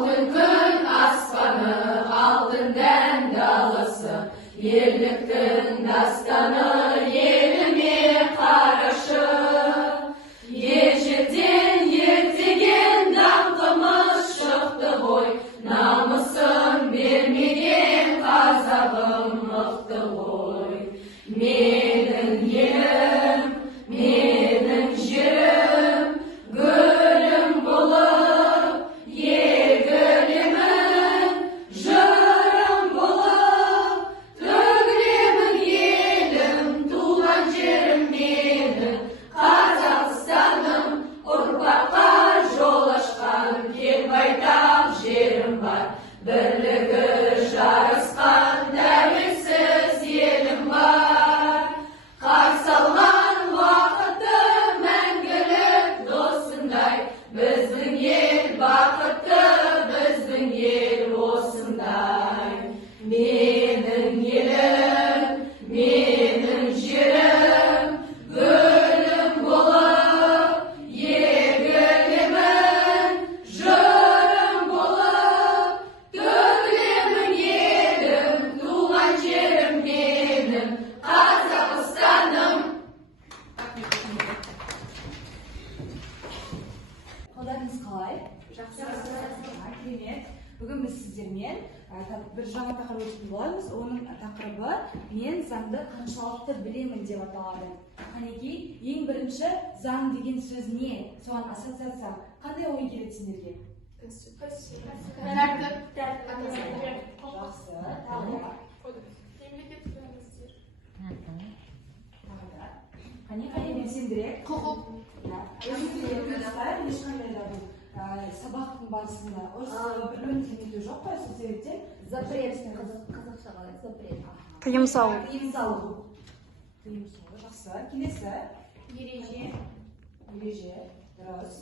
Altın gün asmanı, altından dalası, yerliktin dastanı, yerimi karışı. Yecedin, yirtigin, dağımız çıktı boy, namusun vermegen kazabım mıktı boy. Menin yerim, menin jerim, gülüm bulup, yegilimin, jırım bulup, tüglimin yelim, tuğlan jerim menin, Kazakistan'ım, Urpak'a yol açkan, kel baytam jerim var, birligi jarıskan, tәуелсіз yelim var. Qarsalgan vaqıtı мәңгілік досындай, біздің ел бақытты, біздің ел осындай. Менің елім, менің жерім, гүлім болып, егілімін, жырым болып, төгілемін елім, туған жерім менің, Қазақстаным. Қалдарыңыз қалай? Жақсы. Керемет. Бүгін біз сіздермен бір жаңа тақырып өтетін боламыз. Оның тақырыбы «Мен заңды қаншалықты білемін» деп аталады. Қанекей, ең бірінші заң деген сөз не? Соған ассоциация. Қандай ой келеді сендерге? Жақсы. Қане белсендірек. Құқық. Ешқандай да бұл сабақтың барысында білімін кеңейту жоқ қой, сол себептен запрет. Қазақша қалай? Запрет. Тыйым салу. Тыйым салу. Жақсы. Келесі. Ереже. Дұрыс.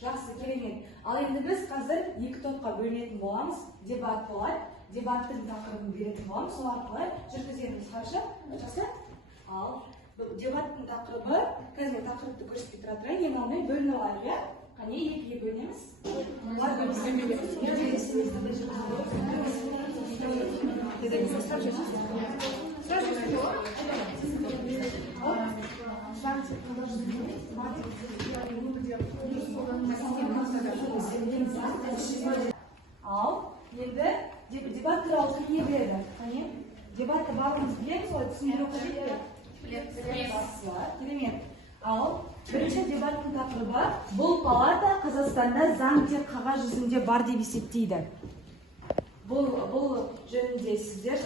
Жақсы, керемет. Ал енді біз қазір екі топқа бөлінетін боламыз. Дебат болады. Дебаттың тақырыбын беретін боламыз. Сол арқылы жүргіземіз. Қаршы? Жақсы. Ал дебаттың тақырыбы, қазір тақырыпты көрсетпей тұра тұрайын, ең алдымен бөлініп алайық, иә? Қане, екіге бөлінеміз. Ал, енді дебат туралы не біледі? Қане, дебатты барлығымыз білеміз, олай түсіндіру қажет пе? Керемет. Ал бірінші дебаттың тақырыбы бұл палата Қазақстанда заң тек қағаз жүзінде бар деп есептейді. Бұл жөнінде сіздер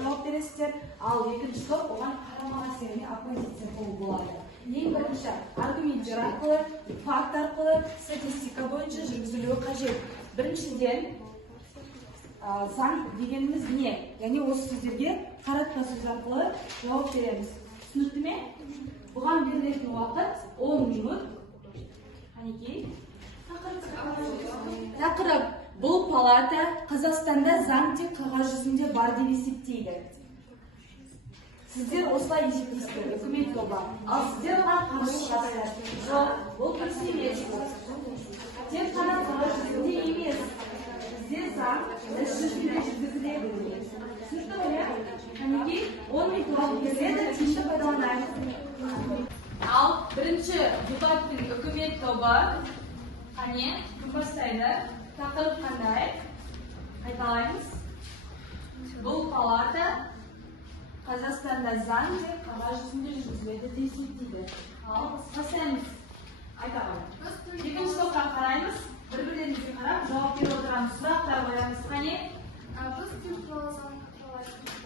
жауап бересіздер. Ал екінші топ оған қарама әсеріне оппозиция болады. Ең бірінші аргументтер арқылы, факт арқылы, статистика бойынша жүргізілуі қажет. Біріншіден заң дегеніміз не? Яғни осы сөздерге қаратпа сөз арқылы жауап береміз. Түсінікті ме? Бұған берілетін уақыт 10 минут. Қанекей? Тақырып. Бұл палата Қазақстанда заң тек қағаз жүзінде бар деп есептейді. Сіздер осылай есептейсіздер, үкімет тобы. Ал сіздер оған қарсы шығасыздар. Жоқ, бұл дұрыс емес. Тек қана қағаз жүзінде емес. Бізде заң іс жүзінде жүргізіледі. Түсінікті ме? Қанекей? 10 минут уақыт беріледі, тиімді пайдаланайық. Ал бірінші дебаттың үкімет тобы. Қане, кім бастайды? Тақырып қандай? Қайталаймыз. Бұл палата Қазақстанда заң тек қағаз жүзінде жүргізіледі деп есептейді. Ал бастаймыз. Айтамын. Екінші топқа қараймыз. Бір-бірлеріңізге қарап, жауап беріп отырған сұрақтар қоямыз. Қане? Біз тіл туралы заң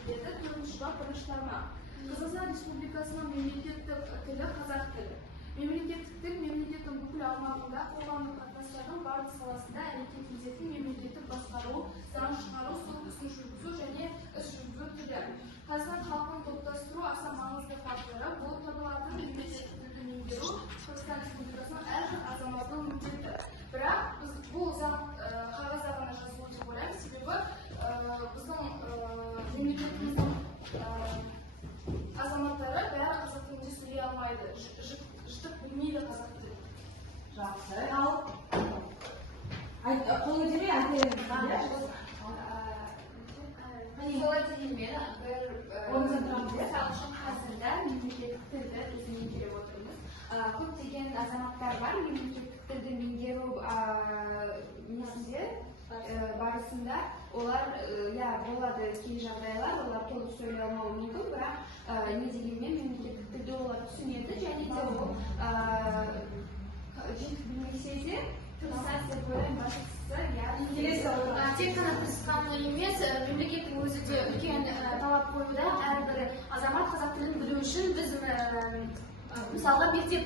деді, төртінші бап бірінші тармақ. Қазақстан Республикасының мемлекеттік тілі қазақ тілі. Мемлекеттік тіл мемлекеттің бүкіл аумағында қоғамдық қатынастардың барлық саласында әрекет ететін мемлекеттік басқару, заң шығару, сот ісін жүргізу және іс жүргізу тілі. Қазақстан халқын топтастыру аса маңызды факторы болып табылатын мемлекеттік тілді меңгеру Қазақстан Республикасының әрбір азаматының міндеті. Бірақ біз бұл заң қағазда ғана жазылуы деп ойлаймыз, себебі біздің мемлекетіміздің азаматтары бәрі қазақ тілінде сөйлей алмайды, жітік білмейді қазақ тілін. Жақсы. Ал болады кей жағдайлар, олар толық сөйлей алмауы мүмкін, бірақ не дегенмен мемлекеттік тілді олар түсінеді, және де ол жетік білмесе де тырысады деп ойлаймын. Бастысы, тек қана біз қана емес, мемлекеттің өзі де үлкен талап қоюда. Әрбір азамат қазақ тілін білу үшін біз мысалға мектеп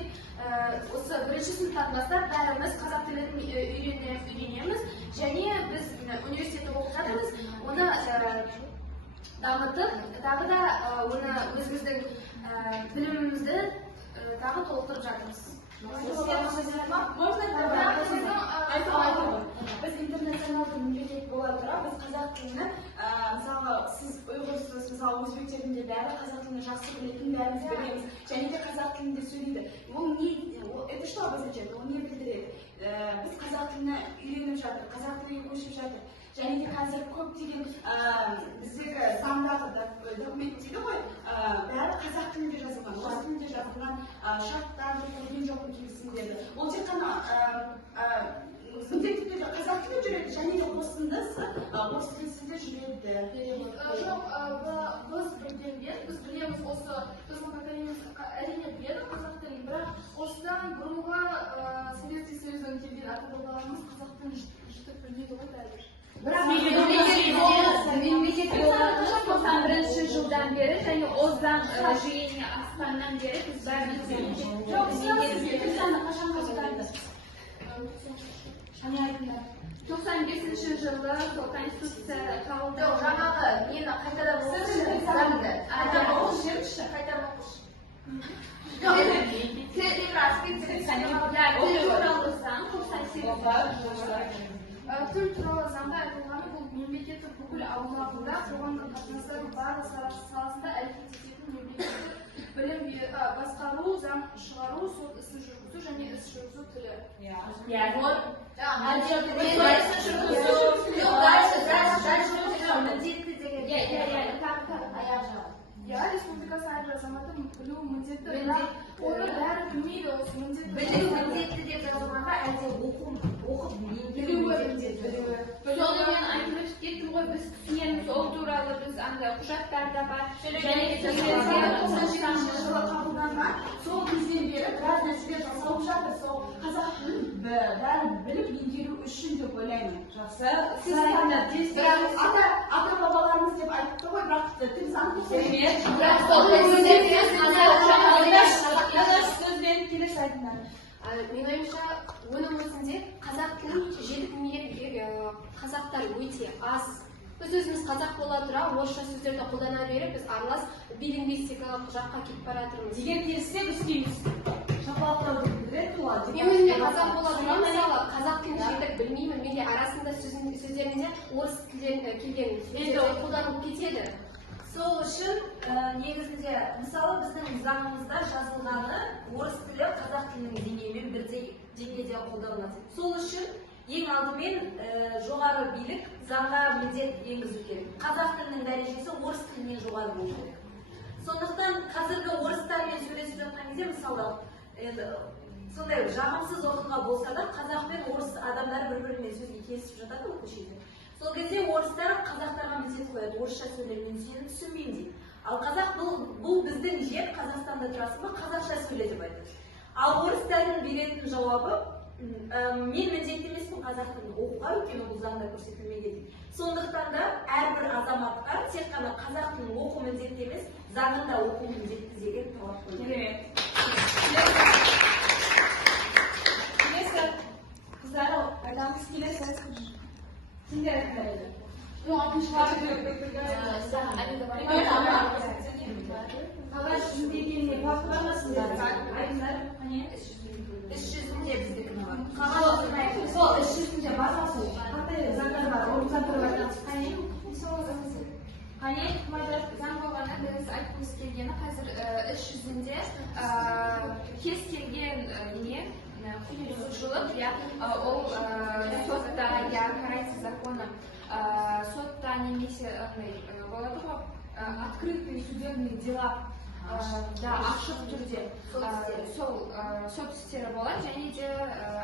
осы бірінші сыныптан бастап бәріміз қазақ тілін үйренеміз, және біз университетте оқып жатырмыз. Оны дамытып, тағы да оны өзіміздің білімімізді тағы толықтырып жатырмыз. Біз интернационалды мемлекет бола тұра, біз қазақ тілін, мысалы, сіз ұйғырсыз, мысалы, өзбектердің де бәрі қазақ тілін жақсы білетін, бәріміз білеміз, және де қазақ тілінде сөйлейді. Это что обозначает? Ол не білдіреді? Біз қазақ тілін үйреніп жатыр, қазақ тіліне көшіп жатыр. Және де қазір көптеген біздегі заңдағы документ дейді ғой, бәрі қазақ тілінде жазылған, орыс тілінде жазылған шарттар, көрген жоқпын келісімдерді. Ол тек қана міндетті түрде қазақ тілінде жүреді, және де орыс тілінде жүреді. Жоқ, біз білгенбен, біз білеміз осы, біздің поколениеміз әрине біледі қазақ тілін, бірақ осыдан бұрынғы Советский Союздан келген ата-бабаларымыз қазақ тілін жітік білмейді ғой бәрібір. Мемлекет болғаны 91 жылдан бері, және оздан жүйені асқаннан бері біз бәріміз Қашан қабылданды? 95 жылы сол конституция қабылданды. Жаңағы мені қайтадан Тіл туралы заңда айтылғаны бұл мемлекеттің бүкіл аумағында қоғамдық қатынастардың барлық саласында әрекет ететін мемлекеттік білім басқару, заң шығару, сот ісін жүргізу және іс жүргізу тілі. Республика сайын азаматы білу міндетті, бірақ оны бәрі білмейді, осы міндетті. білу міндетті деп жазылғанға әлде оқып білуі міндетті. Сонымен айтылып кеттім ғой, біз түсінеміз, ол туралы біз андай құжаттарда бар. Және де 97 жылы қабылданған, сол кезден бері біраз нәрселер жасалып жатыр, сол қазақ тілін бәрін біліп меңгеру үшін деп ойлаймын. Жақсы. Ата-бабаларымыз деп айтты ғой, бірақ тіл заңды сөзбен келесі айтыңдар. Менің ойымша, оның өзінде қазақ тілін жетік меңгерген қазақтар өте аз. Біз өзіміз қазақ бола тұра, орысша сөздерді қолдана беріп, біз аралас билингвистикалық жаққа кетіп бара жатырмыз. Деген келсе біз келеміз. Шапалақтауды білдіреді олар. Мен өзіме қазақ бола тұра, мысалы, қазақ тілін жетік білмеймін, менде арасында сөздерінде орыс тілден келген сөздерді қолданып кетеді. Сол үшін негізінде, мысалы, біздің заңымызда жазылғаны орыс тілі қазақ тілінің деңгейімен бірдей деңгейде қолданылады. Сол үшін ең алдымен жоғары билік заңға міндет енгізу керек. Қазақ тілінің дәрежесі орыс тілінен жоғары болу керек. Сондықтан қазіргі орыстармен сөйлесіп жатқан кезде, мысалы, сондай жағымсыз оқиға болса да, қазақ пен орыс адамдары бір-бірімен сөзге келісіп жатады ғой көшеде. Сол кезде орыстар қазақтарға міндет қояды, орысша сөйлер, мен сені түсінбеймін дейді. Ал қазақ бұл біздің жер, Қазақстанда тұрасың ба, қазақша сөйле деп айтады. Ал орыстардың беретін жауабы, мен міндетті емеспін қазақ тілін оқуға, өйткені бұл заңда көрсетілмеген. Сондықтан да әрбір азаматқа тек қана қазақ тілін оқу міндетті емес, заңында оқу міндетті деген талап қойылған. Келесі қыздар айтамыз, келесі кімдер айтады? Қағаз жүзбегеніне бағыттамасыңдар. Айтыңдар, қане? Іс жүзінде біздікіні бар. Сол іс жүзінде басасың. Қандай заңдар бар? Ол заңдар бар. Қане? Қане? Заң болғанда біз айтқымыз келгені, қазір іс жүзінде кез келген құқықбұзушылық, ол сотта, карается законом, сотта немесе болады ғой, открытые судебные дела, ашық түрде сол сот істері болады, және де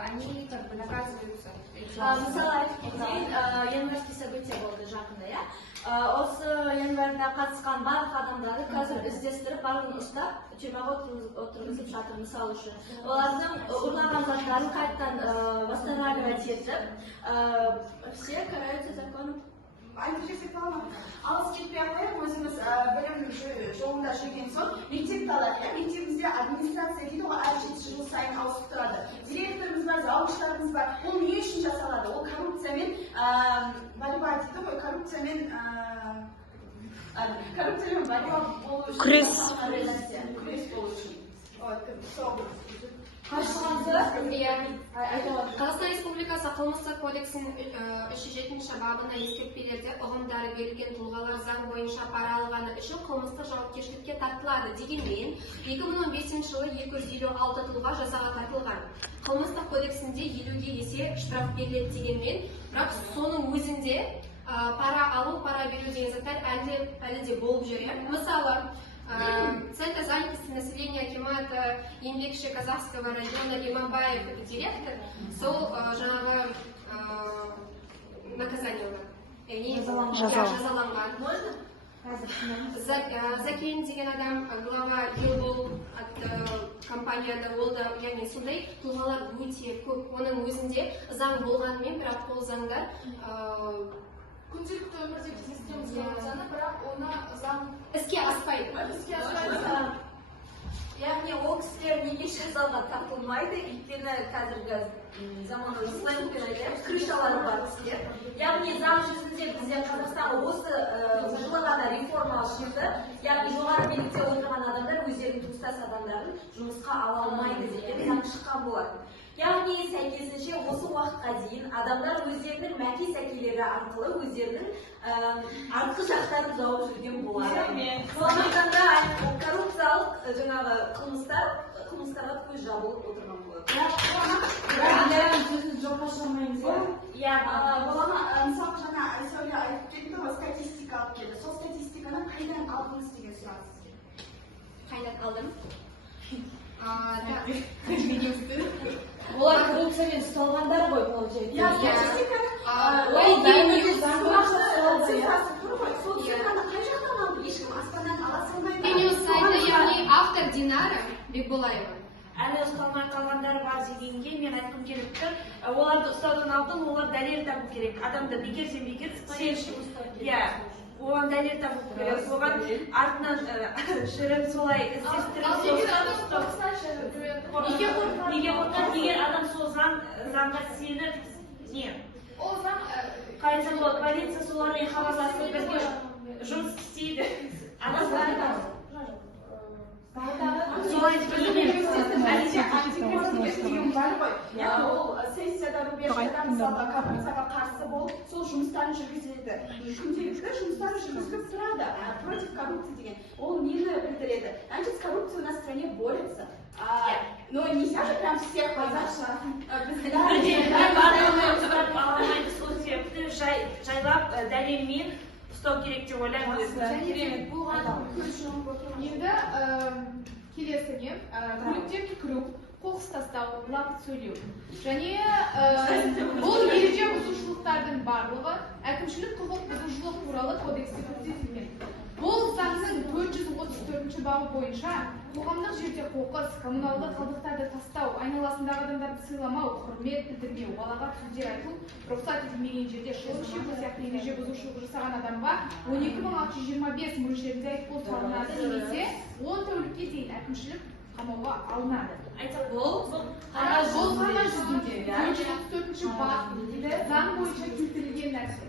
они наказываются. Мысалы айтып кетейін, январьский события болды жақында, Осы январьда қатысқан барлық адамдарды қазір іздестіріп барлығын ұстап тюрьмаға отырғызып жатыр. Мысалы үшін олардың ұрлаған заттарын қайтадан восстанавливать етіп, все караются законом. айтып жіберсек бола ма? Алыс кетпей ақ қояйық, өзіміз білім жолында жүрген соң мектепті алайық. Мектебімізде администрация дейді ғой, әр 7 жыл сайын ауысып тұрады. Директорымыз бар, завучтарымыз бар. Ол не үшін жасалады? Ол коррупциямен борьба дейді ғой, коррупциямен борьба болу үшін. Күрес болу үшін. Қазақстан Республикасы қылмыстық кодексінің 307 бабына ескертпелерде ұғымдары берілген тұлғалар заң бойынша пара алғаны үшін қылмыстық жауапкершілікке тартылады. Дегенмен 2015 жылы 256 тұлға жазаға тартылған. Қылмыстық кодексінде 50-ге есе штраф беріледі дегенмен, бірақ соның өзінде пара алу, пара беру деген заттар әлі де болып жүр. Мысалы, Центр занятости населения Акимата еңбекші Казахского района Иманбаев директор сол жаңағы наказание жазаланған. Закин деген адам глава Елбол компанияда ол да яғни сондай тұлғалар өте көп. Оның өзінде заң болғанымен, бірақ ол заңдар күнделікті өмірде кездестіреміз заңы, бірақ оны заң іске аспайды. Яғни ол кісілер неге жазаға тартылмайды, өйткені қазіргі заманауи сленгпен айтайық, крышалары бар кісілер. Яғни заң жүзінде бізде Қазақстанға осы жылы ғана реформа шықты. Яғни жоғары билікте отырған адамдар өздерінің туыстас адамдарын жұмысқа ала алмайды деген заң шыққан болатын. Яғни сәйкесінше осы уақытқа дейін адамдар өздерінің мәке-сәкелері арқылы өздерінің артқы жақтарын жауып жүрген болады. Сондықтан да коррупциялық жаңағы қылмыстарға көз жабылып отырған болады. Мысалы жаңа Сәуле айтып кетті ғой, статистика алып келді. Сол статистиканы қайдан алдыңыз деген сұрақ сізге. Қайдан алдым? Олар коррупциямен ұсталғандар ғой, получается. Статистиканы ешкім аспаннан ала салмайды. Меню сайты, яғни автор Динара Бекболаева. Әлі ұсталмай қалғандар бар дегенге мен айтқым келіп тұр. Оларды ұстаудан алдын олар дәлел табу керек. Адамды бекерден бекер оған дәлел табу керек. Оған артынан жүріп солай неге қорқады? Егер адам сол заңға сеніп, Ол заң қайсы болады? Полиция солармен хабарласып бірге жұмыс істейді. ол сессияда рубежда мысалы коррупцияға қарсы болып, сол жұмыстарын жүргізеді. Күнделікті жұмыстар жүргізіліп тұрады. Против коррупции деген. Ол нені білдіреді? Значит, коррупция у нас в стране борется. Но нельзя же прям всех жайлап дәлелмен ұстау керек деп ойлаймын. Енді келесі не? Көліктен түкіру, қоқыс тастау, лақыт сөйлеу. Және бұл ереже бұзушылықтардың барлығы әкімшілік құқық бұзушылық туралы кодексте көрсетілген. Бұл заңның 434 бабы бойынша қоғамдық жерде қоқыс, коммуналдық қалдықтарды тастау, айналасындағы адамдарды сыйламау, құрмет білдірмеу, балағат сөздер айту, рұқсат етілмеген жерде шылым шегу сияқты ереже бұзушылық жасаған адамға 12.625 мөлшерінде айыппұл салынады немесе 10 тәулікке дейін әкімшілік қамауға алынады. Бұл ғана жүзінде 434 бап заң бойынша келтірілген нәрсе.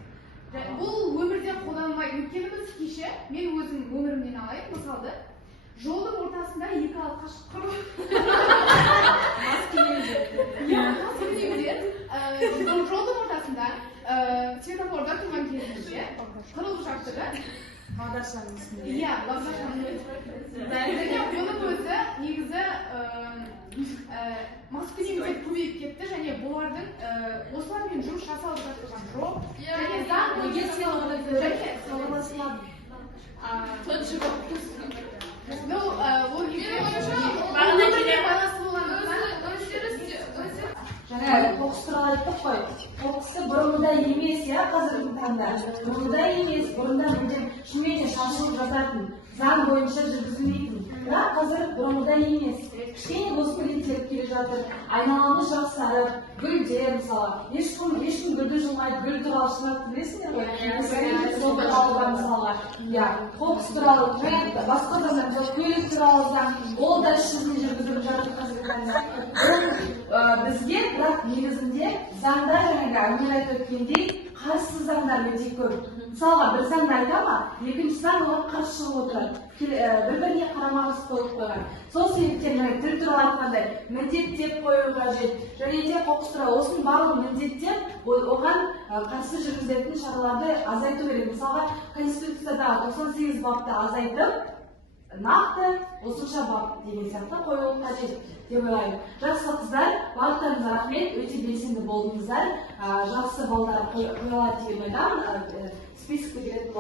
Бұл өмірде қолданылмайды. Өйткені біз кеше, мен өзім өмірімнен алайын, мысалды, жолдың ортасында екі алқаш жолдың ортасында светофорда тұрған кезінде қырылып жатты да. Бағдаршамның үстінде. Иә, бағдаршамның үстінде. Оның өзі негізі маскүнемдер көбейіп кетті және бұлардың осылармен жұмыс жасалып жатқан жоқ. Және заң қоқыс туралы айттық қой. Қоқысты бұрынғыдай емес, иә, қазіргі таңда. Бұрынғыдай емес, бұрында мүлдем шынымен шашылып жататын, заң бойынша жүргізілмейтін. Бірақ қазір бұрынғыдай емес. Кішкене болсын реттеліп келе жатыр. Айналамыз жақсарып, гүлдер мысалы. Ешкім гүлді жылмайды, гүл туралы шынап білесіңдер ғой. Мысалға, иә, қоқыс туралы, басқа заңдар, көлік туралы заң, ол да іс жүзінде жүргізіліп жатыр қазіргі таңда. Бізге бірақ негізінде заңдар жаңағы әңгіме айтып өткендей қарсы заңдар өте көп. Мысалға бір заңды айтама, екінші заң оған қарсы шығып отырады. Бір-біріне қарама-қарсы қойып қойған. Сол себептен тіл туралы айтқандай міндеттеп қою қажет. Және де қоқыс туралы осының барлық міндеттер оған қарсы жүргізілетін шараларды азайту керек. Мысалға Конституциядағы 98 бапты азайтып, нақты осынша бап деген сияқты қойылу қажет деп ойлаймын. Жақсы қыздар, барлықтарыңызға рахмет, өте белсенді болдыңыздар. Жақсы балдар қойылады деген ойдамын. Списокке беретін